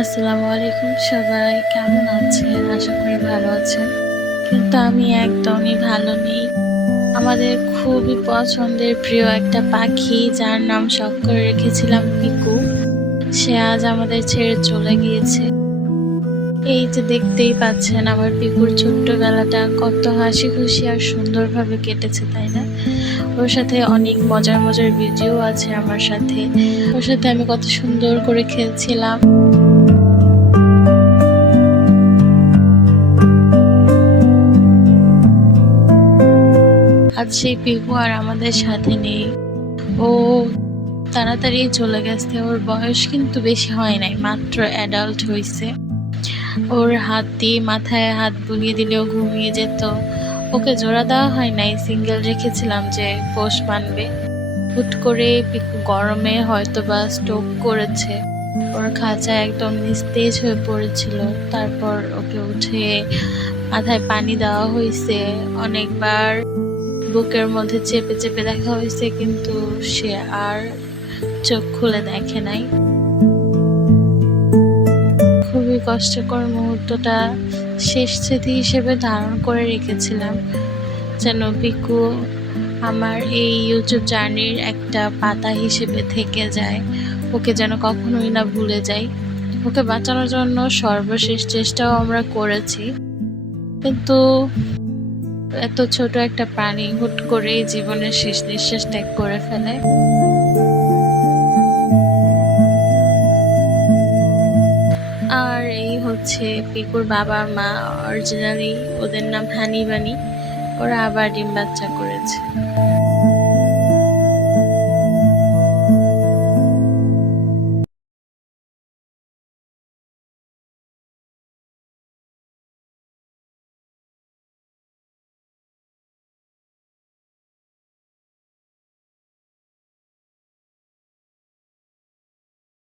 আসসালামু আলাইকুম, সবাই কেমন আছেন? আশা করি ভালো আছেন। কিন্তু আমি একদমই ভালো নেই। আমাদের খুবই পছন্দের প্রিয় একটা পাখি, যার নাম শখ করে রেখেছিলাম পিকু, সে আজ আমাদের ছেড়ে চলে গিয়েছে। এই যে দেখতেই পাচ্ছেন, আমার পিকুর ছোট্টবেলাটা কত হাসি খুশি আর সুন্দরভাবে কেটেছে, তাই না? ওর সাথে অনেক মজার মজার ভিডিও আছে আমার সাথে। ওর সাথে আমি কত সুন্দর করে খেলছিলাম। আজ সেই পিকু আর আমাদের সাথে নেই। ও তাড়াতাড়ি চলে গেছে। ওর বয়স কিন্তু বেশি হয় নাই, মাত্র অ্যাডাল্ট হয়েছে। ওর হাত দিয়ে মাথায় হাত বুলিয়ে দিলেও ঘুমিয়ে যেত। ওকে জোড়া দেওয়া হয় নাই, সিঙ্গেল রেখেছিলাম যে পোষ মানবে। হুট করে পিকু গরমে হয়তো বা স্ট্রোক করেছে। ওর খাঁচা একদম নিস্তেজ হয়ে পড়েছিল। তারপর ওকে উঠে মাথায় পানি দেওয়া হয়েছে অনেকবার, বুকের মধ্যে চেপে চেপে দেখা হয়েছে, কিন্তু সে আর চোখ খুলে দেখে নাই। খুবই কষ্টকর মুহূর্তটা শেষ স্মৃতি হিসেবে ধারণ করে রেখেছিলাম, যেন পিকু আমার এই ইউটিউব জার্নির একটা পাতা হিসেবে থেকে যায়। ওকে যেন কখনোই না ভুলে যাই। ওকে বাঁচানোর জন্য সর্বশেষ চেষ্টাও আমরা করেছি, কিন্তু এত ছোট একটা প্রাণী হুট করেই জীবনের শেষ নিঃশ্বাস ত্যাগ করে ফেলে। আর এই হচ্ছে পিকুর বাবা মা, অরিজিনালি ওদের নাম হানি বানি। ওরা আবার ডিম বাচ্চা করেছে।